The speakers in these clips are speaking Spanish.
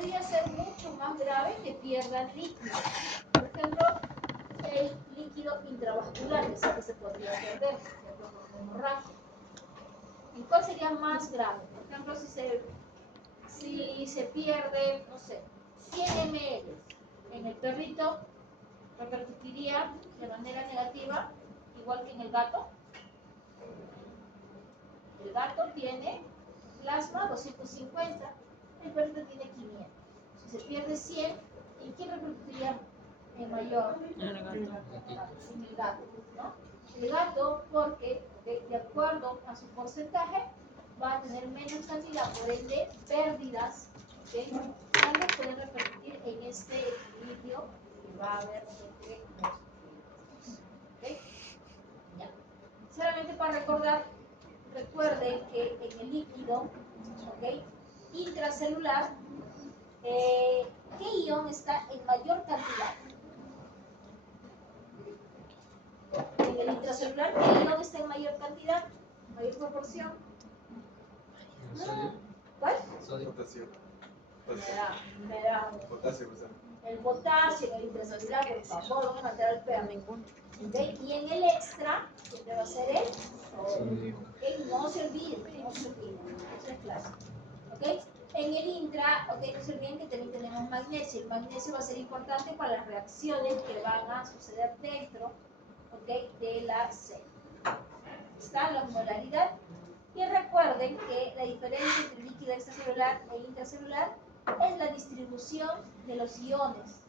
podría ser mucho más grave que pierdan líquido. Por ejemplo, el líquido intravascular, que sí que se podría perder, por ejemplo, por una hemorragia. ¿Y cuál sería más grave? Por ejemplo, si se pierde, no sé, 100 ml en el perrito, repercutiría de manera negativa, igual que en el gato. El gato tiene plasma 250, el perrito tiene 500. Si se pierde 100, ¿en quién repercutiría en mayor? En el gato, ¿no? El gato, porque de acuerdo a su porcentaje, va a tener menos cantidad, por ende, pérdidas, grandes pueden repercutir en este equilibrio que va a haber entre los líquidos. Ya. Solamente para recordar, recuerden que en el líquido intracelular, ¿qué ion está en mayor cantidad? En el intracelular, ¿qué ion está en mayor cantidad? ¿Mayor proporción? ¿Cuál? Sodio. Potasio. Me da Potasio. el potasio en el intracelular, por favor, vamos a matar al perro. Y en el extra, ¿qué va a ser el sodio? No se olviden, no se olviden. Eso es clásico. En el intra, no se olviden que también tenemos magnesio. El magnesio va a ser importante para las reacciones que van a suceder dentro de la célula. Está la osmolaridad. Y recuerden que la diferencia entre líquido extracelular e intracelular es la distribución de los iones.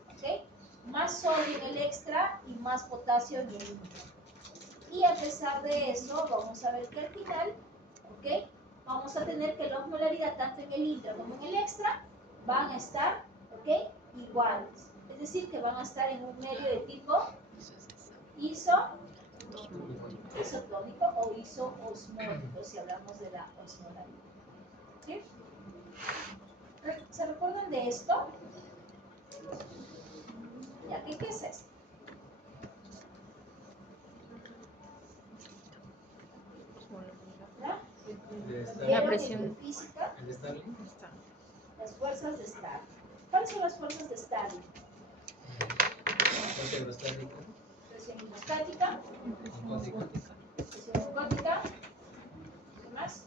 Más sodio en el extra y más potasio en el intra. Y a pesar de eso, vamos a ver que al final, vamos a tener que la osmolaridad tanto en el intra como en el extra van a estar iguales. Es decir, que van a estar en un medio de tipo isotónico o isoosmótico, si hablamos de la osmolaridad. ¿Sí? ¿Se recuerdan de esto? Ya, ¿qué es esto? La presión física, el Starling. las fuerzas de Starling. ¿Cuáles son las fuerzas de Starling? Presión hidrostática, presión osmótica, ¿qué más?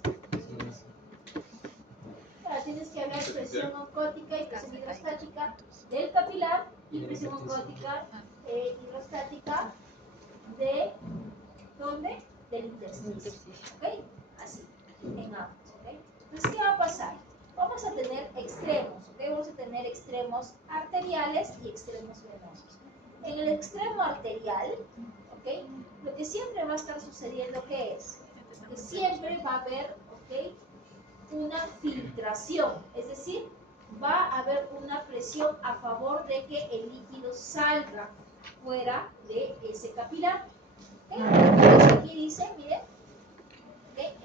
Ahora tienes que hablar presión oncótica y presión hidrostática del capilar y presión oncótica hidrostática de ¿dónde? Del intersticio. Así, en ambos. Entonces, ¿qué va a pasar? Vamos a tener extremos. Vamos a tener extremos arteriales y extremos venosos. En el extremo arterial, lo que siempre va a estar sucediendo, ¿qué es? Que siempre va a haber, una filtración, es decir, va a haber una presión a favor de que el líquido salga fuera de ese capilar. Aquí dice, miren,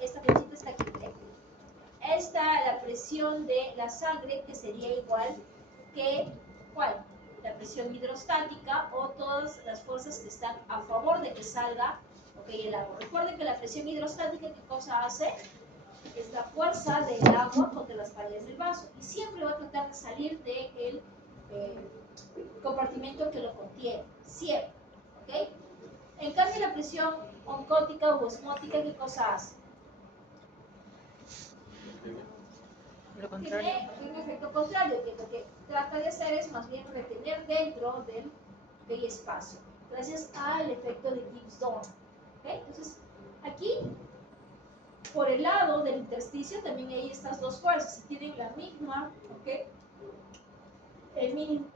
esta flechita está aquí, miren. Esta la presión de la sangre, que sería igual que, ¿cuál? La presión hidrostática o todas las fuerzas que están a favor de que salga el agua. Recuerden que la presión hidrostática, ¿qué cosa hace? Es la fuerza del agua contra las paredes del vaso y siempre va a tratar de salir del compartimento que lo contiene, siempre. En cambio, la presión oncótica o osmótica, ¿qué cosa hace? Tiene un efecto contrario, que lo que trata de hacer es más bien retener dentro del espacio, gracias al efecto de Gibbs-Dunn. Entonces, aquí, por el lado del intersticio, también hay estas dos fuerzas, y tienen la misma,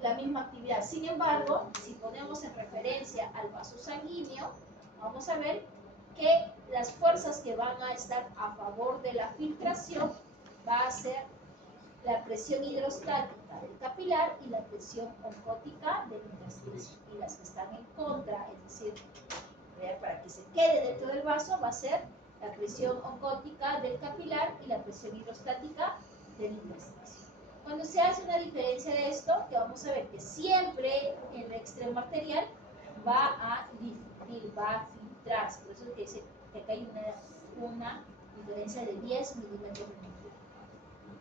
la misma actividad. Sin embargo, si ponemos en referencia al vaso sanguíneo, vamos a ver que las fuerzas que van a estar a favor de la filtración va a ser la presión hidrostática del capilar y la presión oncótica del intersticio. Y las que están en contra, es decir, para que se quede dentro del vaso, va a ser la presión oncótica del capilar y la presión hidrostática del intersticio. Cuando se hace una diferencia de esto, que vamos a ver que siempre en el extremo arterial va a filtrarse. Por eso es que dice que acá hay una diferencia de 10 milímetros de mercurio.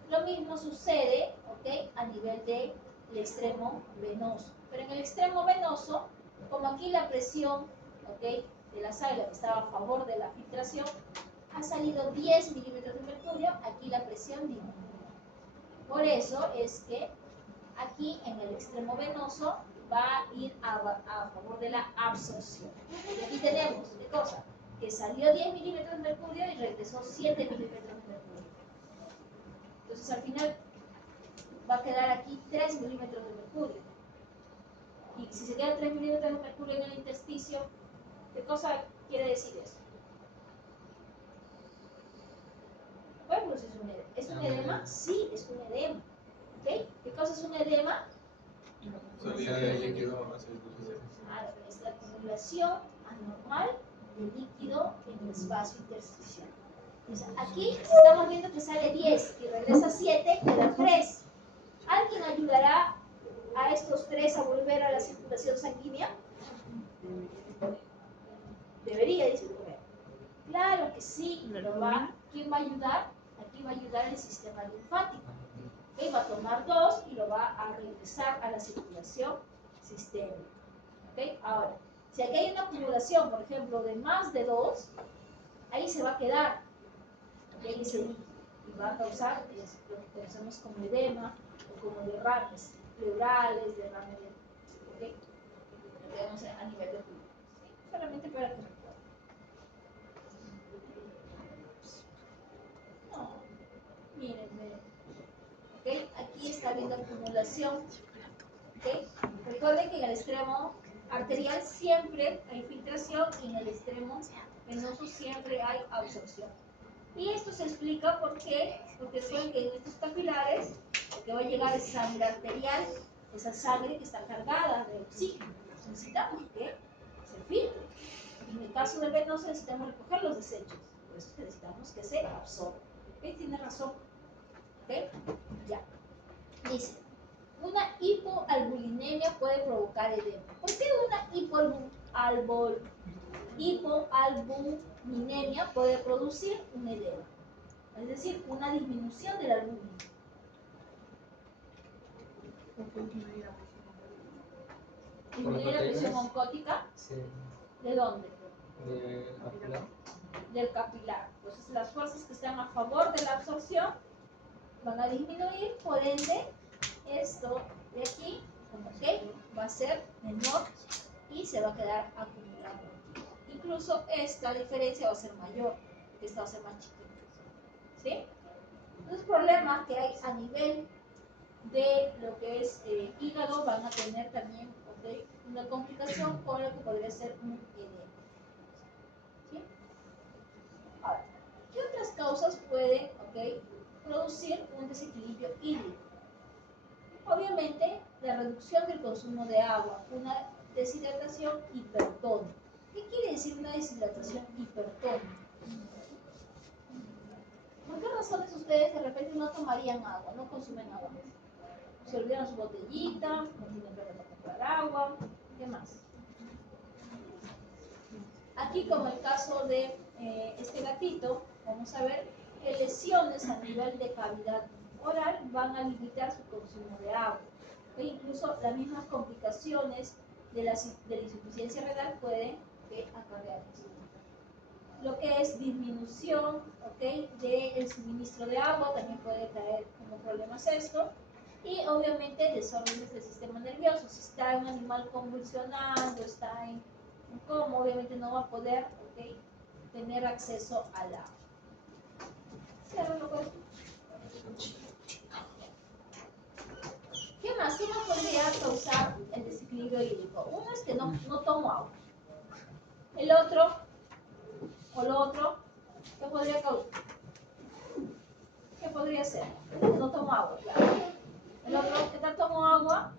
Lo mismo sucede ¿ok? A nivel del extremo venoso. Pero en el extremo venoso, como aquí la presión, ¿ok? De la sangre que estaba a favor de la filtración, ha salido 10 milímetros de mercurio, aquí la presión disminuye. Por eso es que aquí en el extremo venoso va a ir a favor de la absorción. Y aquí tenemos, ¿qué cosa? Que salió 10 milímetros de mercurio y regresó 7 milímetros de mercurio. Entonces al final va a quedar aquí 3 milímetros de mercurio. Y si se quedan 3 milímetros de mercurio en el intersticio, ¿qué cosa quiere decir eso? Bueno, pues ¿es un edema? Sí, es un edema. ¿Ok? ¿Qué cosa es un edema? Salida de líquido hacia el Es la acumulación anormal de líquido en el espacio intersticial. Entonces, aquí estamos viendo que sale 10 y regresa 7, quedan 3. ¿Alguien ayudará a estos 3 a volver a la circulación sanguínea? Debería, dice el correo. Claro que sí, pero ¿quién va a ayudar? Aquí va a ayudar el sistema linfático. ¿Okay? Va a tomar 2 y lo va a regresar a la circulación sistémica. ¿Okay? Ahora, si aquí hay una acumulación, por ejemplo, de más de 2, ahí se va a quedar. ¿Okay? Y va a causar lo que conocemos como edema o como derrames pleurales, derrames de, ¿okay? Lo tenemos a nivel de pulmón. ¿Sí? Solamente para que recuerden. No, miren. ¿Okay? Aquí está habiendo acumulación. ¿Okay? Recuerden que en el extremo arterial siempre hay filtración y en el extremo venoso siempre hay absorción. Y esto se explica porque recuerden que en estos capilares lo que va a llegar es sangre arterial, esa sangre que está cargada de oxígeno. Necesitamos que se filtre. En el caso del venoso necesitamos recoger los desechos, por eso necesitamos que se absorba. ¿Okay? Tiene razón. ¿Okay? Ya. Dice, una hipoalbuminemia puede provocar edema. ¿Por qué una hipoalbuminemia puede producir un edema? Es decir, una disminución del albúmina. ¿Disminuir la presión oncótica? Sí. ¿De dónde? Del capilar. Del capilar. Entonces las fuerzas que están a favor de la absorción van a disminuir, por ende, esto de aquí, ¿ok? Va a ser menor y se va a quedar acumulado. Incluso esta diferencia va a ser mayor, porque esta va a ser más chiquita. ¿Sí? Los problemas que hay a nivel de lo que es hígado van a tener también, ¿ok? Una complicación con lo que podría ser un edema. ¿Sí? Ahora, ¿qué otras causas pueden, ¿ok?, producir un desequilibrio hídrico? Obviamente, la reducción del consumo de agua, una deshidratación hipertónica. ¿Qué quiere decir una deshidratación hipertónica? ¿Por qué razones ustedes de repente no tomarían agua, no consumen agua? Se olvidan su botellita, no tienen plata para comprar agua, ¿qué más? Aquí, como el caso de este gatito, vamos a ver que lesiones a nivel de cavidad oral van a limitar su consumo de agua. E incluso las mismas complicaciones de la insuficiencia renal pueden acarrear esto. Lo que es disminución, ¿okay?, del suministro de agua también puede traer como problemas esto. Y obviamente desórdenes del sistema nervioso. Si está un animal convulsionando, está en coma, obviamente no va a poder, ¿okay?, tener acceso al agua. Cierro con esto. ¿Qué más? ¿Qué más podría causar el desequilibrio hídrico? Uno es que no tomo agua. El otro, o lo otro, ¿qué podría causar? ¿Qué podría ser? No tomo agua, claro. El otro, ¿qué tal tomo agua?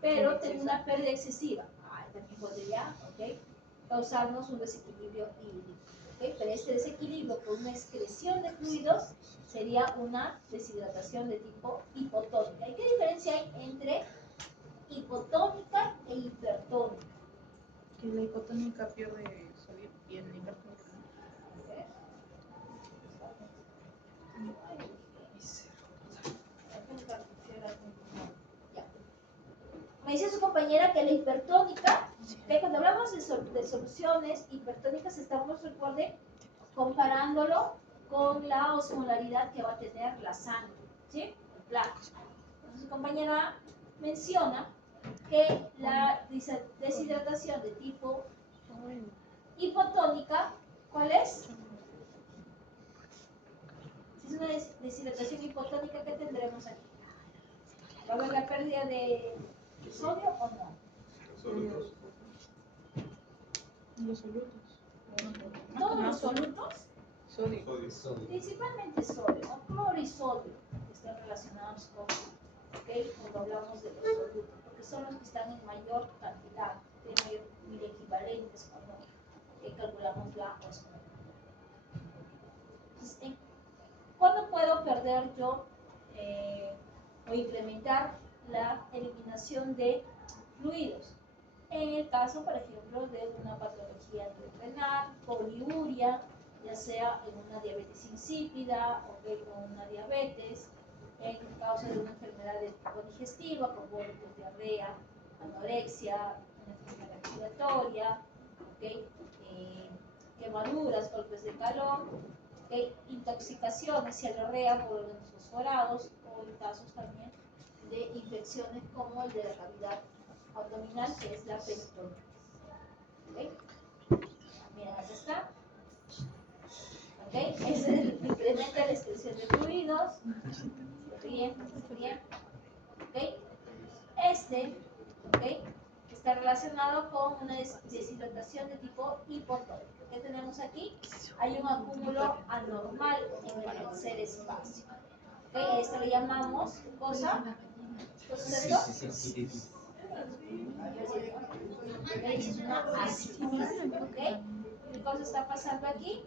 Pero tengo una pérdida excesiva. También podría, ¿okay?, causarnos un desequilibrio hídrico. ¿Okay? Pero este desequilibrio por una excreción de fluidos sería una deshidratación de tipo hipotónica. ¿Y qué diferencia hay entre hipotónica e hipertónica? Que la hipotónica pierde sodio y en la hipertónica no. Me dice su compañera que la hipertónica, que cuando hablamos de soluciones hipertónicas estamos, recuerden, comparándolo con la osmolaridad que va a tener la sangre, ¿sí? El plasma. Entonces, su compañera menciona que la deshidratación de tipo hipotónica, ¿cuál es? Si es una deshidratación hipotónica, ¿qué tendremos aquí? ¿Va a haber la pérdida de sodio o no? Sólidos. Los solutos. Todos los solutos, Sodio. Sodio. principalmente sodio, ¿no? Cloro y sodio, que están relacionados con, ¿okay? Cuando hablamos de los solutos, porque son los que están en mayor cantidad, de mayor equivalentes cuando calculamos la osmolaridad. Entonces, ¿cuándo puedo perder yo o implementar la eliminación de fluidos? En el caso, por ejemplo, de una patología renal, poliuria, ya sea en una diabetes insípida o una diabetes, en causa de una enfermedad de tipo digestiva, como diarrea, anorexia, una enfermedad respiratoria, quemaduras, golpes de calor, intoxicaciones, cialorrea por órganos fosforados, o en casos también de infecciones como el de la cavidad abdominal, que es la peritonitis. Miren, acá está. Ese incrementa la excreción de fluidos. Bien. Está relacionado con una deshidratación de tipo hipotónico. ¿Qué tenemos aquí? Hay un acúmulo anormal en el tercer espacio. Esto le llamamos, ¿qué cosa? ¿Qué es esto? Es una acidez. ¿Qué cosa está pasando aquí?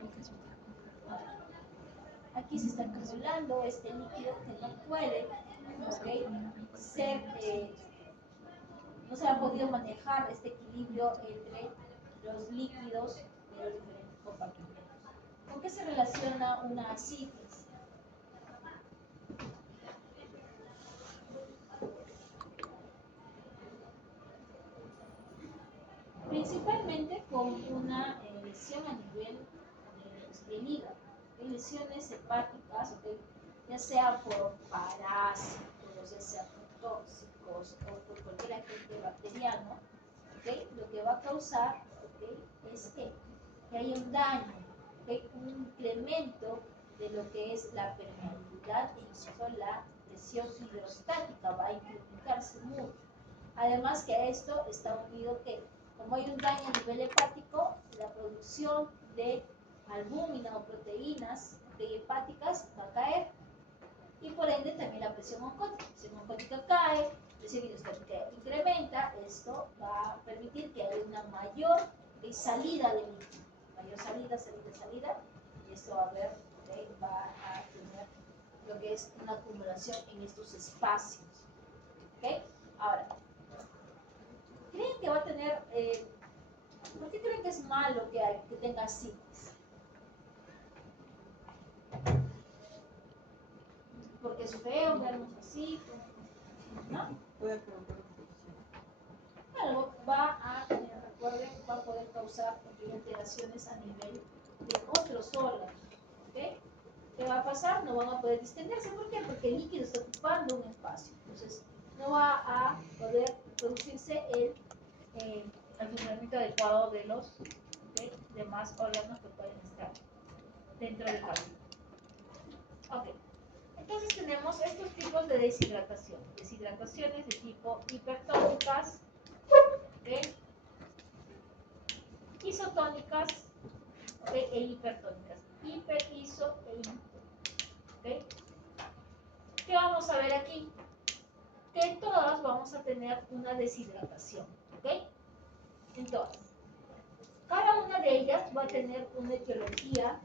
Aquí se está acumulando este líquido que no puede ser, no se ha podido manejar este equilibrio entre los líquidos de los diferentes compartimentos. ¿Con qué se relaciona una ascitis? Principalmente con una lesión a nivel del hígado, lesiones hepáticas, ya sea por parásitos, ya sea por tóxicos o por cualquier agente bacteriano, lo que va a causar es que haya un daño, un incremento de lo que es la permeabilidad e incluso la presión hidrostática va a incrementarse mucho. Además que a esto está unido que como hay un daño a nivel hepático, la producción de albúmina o proteínas hepáticas va a caer y por ende también la presión oncótica. La presión oncótica cae, la presión hidrostática incrementa, esto va a permitir que haya una mayor salida de líquido, mayor salida, y esto va a tener lo que es una acumulación en estos espacios. Ahora, ¿creen que va a tener, por qué creen que es malo que tenga ascitis? Porque es feo vernos así, ¿no? Puede provocar Algo va a tener, recuerden, va a poder causar alteraciones a nivel de otros órganos. ¿Qué va a pasar? No van a poder distenderse. ¿Por qué? Porque el líquido está ocupando un espacio. Entonces, no va a poder producirse el funcionamiento adecuado de los demás órganos que pueden estar dentro del cabello. Ok. Entonces tenemos estos tipos de deshidratación. Deshidrataciones de tipo hipertónicas, isotónicas e hipertónicas. Hiper, iso e inter. ¿Qué vamos a ver aquí? Que todas vamos a tener una deshidratación. Entonces, cada una de ellas va a tener una etiología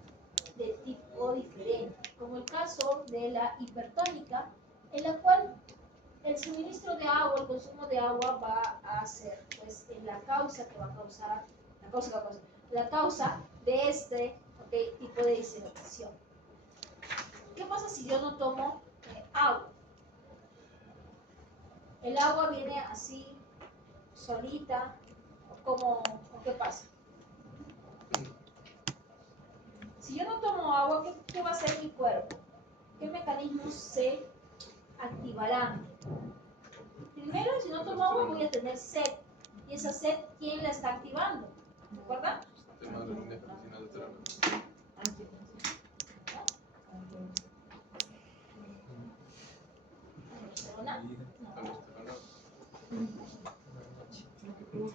de tipo diferente, como el caso de la hipertónica, en la cual el suministro de agua, el consumo de agua va a ser pues, la causa que va a causar, la causa de este tipo de deshidratación. ¿Qué pasa si yo no tomo agua? El agua viene así solita? ¿O qué pasa? Si yo no tomo agua, ¿qué va a hacer mi cuerpo? ¿Qué mecanismos se activarán? Primero, si no tomo agua, voy a tener sed. Y esa sed, ¿quién la está activando? ¿Recuerdan? Tema de la aldosterona. Aldosterona. Aldosterona.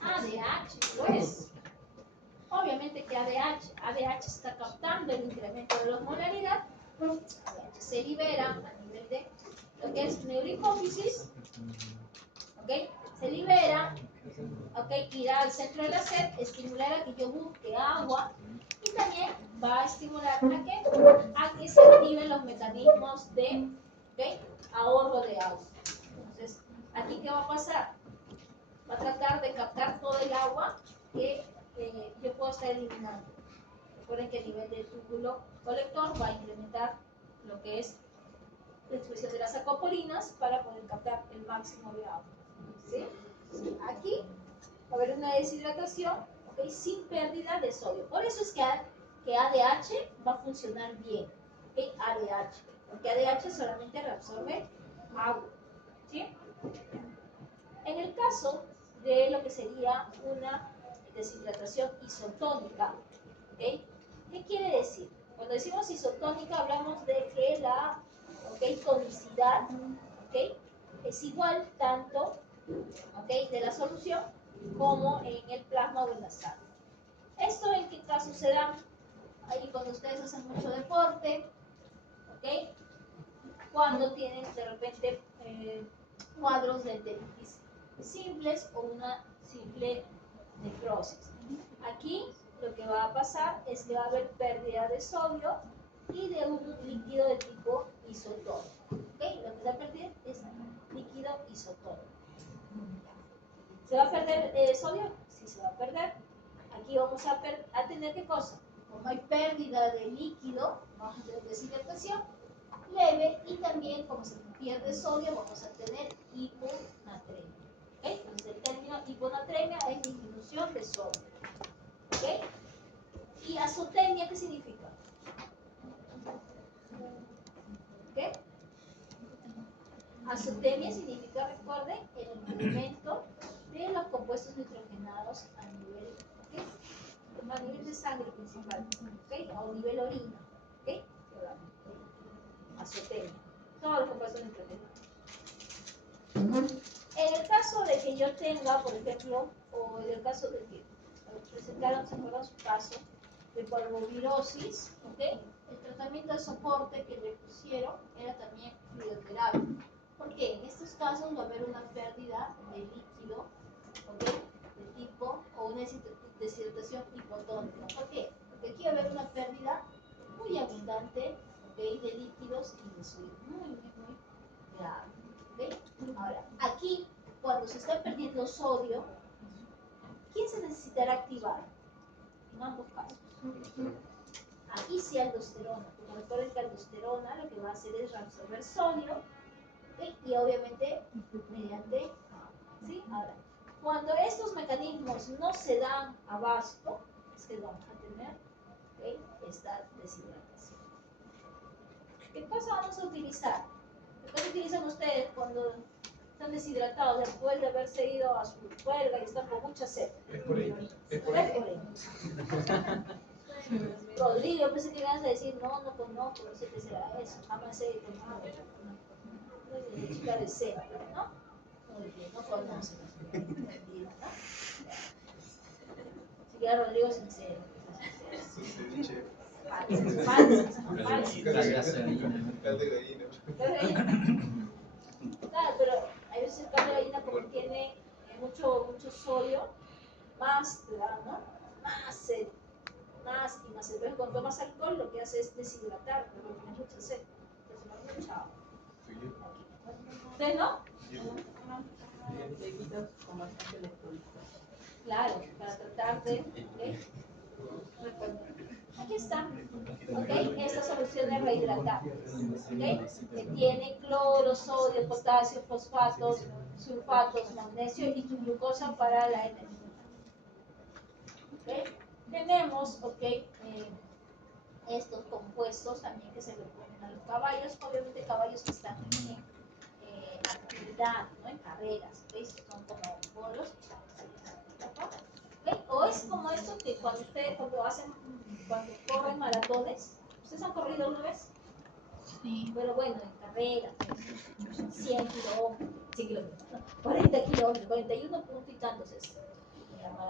ADH, pues. Obviamente que ADH está captando el incremento de la osmolaridad. ADH se libera a nivel de lo que es neurohipófisis. ¿Ok? Se libera. ¿Ok? Irá al centro de la sed, estimulará que yo busque agua. Y también va a estimular a que se activen los mecanismos de ahorro de agua. Entonces, ¿aquí qué va a pasar? Va a tratar de captar todo el agua que yo puedo estar eliminando. Recuerden que el nivel del túbulo colector va a incrementar lo que es la expresión de las acopolinas para poder captar el máximo de agua. ¿Sí? Aquí va a haber una deshidratación, ¿okay? Sin pérdida de sodio. Por eso es que ADH va a funcionar bien. ¿Okay? ADH. Porque ADH solamente reabsorbe agua. ¿Sí? En el caso de lo que sería una deshidratación isotónica, ¿okay? ¿Qué quiere decir? Cuando decimos isotónica hablamos de que la tonicidad es igual tanto de la solución como en el plasma o en la sal. ¿Esto en qué caso se da? Ahí cuando ustedes hacen mucho deporte, cuando tienen de repente cuadros de enteritis simples o una simple necrosis. Aquí lo que va a pasar es que va a haber pérdida de sodio y de un líquido de tipo isotónico. Lo que se va a perder es líquido isotónico. ¿Se va a perder sodio? Sí, se va a perder. Aquí vamos a tener ¿qué cosa? Como hay pérdida de líquido, vamos a tener deshidratación leve y también como se pierde sodio vamos a tener hiponatremia. Entonces el término hiponatremia es disminución de sodio. ¿Y azotemia qué significa? Azotemia significa, recuerden, el incremento de los compuestos nitrogenados a nivel de sangre principal, o a nivel orina. Azotemia, todos los compuestos nitrogenados. En el caso de que yo tenga, por ejemplo, o en el caso de que presentaron, se acuerdan su caso de parvovirosis, el tratamiento de soporte que le pusieron era también fluidoterapia. Porque en estos casos va a haber una pérdida de líquido, de tipo, o una deshidratación hipotónica. ¿Por qué? Porque aquí va a haber una pérdida muy abundante de líquidos y de sodio, muy grave. Ahora, aquí, cuando se está perdiendo sodio, ¿quién se necesitará activar? En ambos casos. Aquí sí aldosterona, porque recuerden que aldosterona lo que va a hacer es reabsorber sodio y obviamente mediante ¿sí? Ahora, cuando estos mecanismos no se dan abasto, es que vamos a tener esta deshidratación. ¿Qué cosa vamos a utilizar? ¿Qué cosa utilizan ustedes cuando están deshidratados después de haberse ido a su juerga y están con mucha sed? Es por ahí. Rodrigo, pensé que ibas a decir, no conozco, no sé qué será eso, jamás he tomado. Una chica de sed, ¿no? Muy bien, no conoce. ¿No? Si queda Rodrigo sincero. Falsas, ¿no? Claro, pero hay veces el caldo de gallina porque tiene mucho sodio, más te da, ¿no? Más sed. Más y más sed. Entonces, cuando tomas alcohol, lo que hace es deshidratar, porque tienes mucha sed. Entonces, no, chao. ¿Ustedes no? Bebidas con bastante electrolitos. Claro, para tratar de reponer. Aquí está. ¿Ok? Esta solución es rehidratable. ¿Ok? Que tiene cloro, sodio, potasio, fosfatos, sulfatos, magnesio y tu glucosa para la energía. ¿Ok? Tenemos, ¿ok? Estos compuestos también que se le ponen a los caballos, obviamente caballos que están en actividad, ¿no? En carreras, ¿veis? Son como bolos que están ¿okay? O es como esto que cuando ustedes cuando corren maratones, ¿ustedes han corrido una vez? Sí. Pero bueno, en carreras, 100 kilómetros, 100 kilómetros, 40 kilómetros, 41 puntos y tantos es la maratón.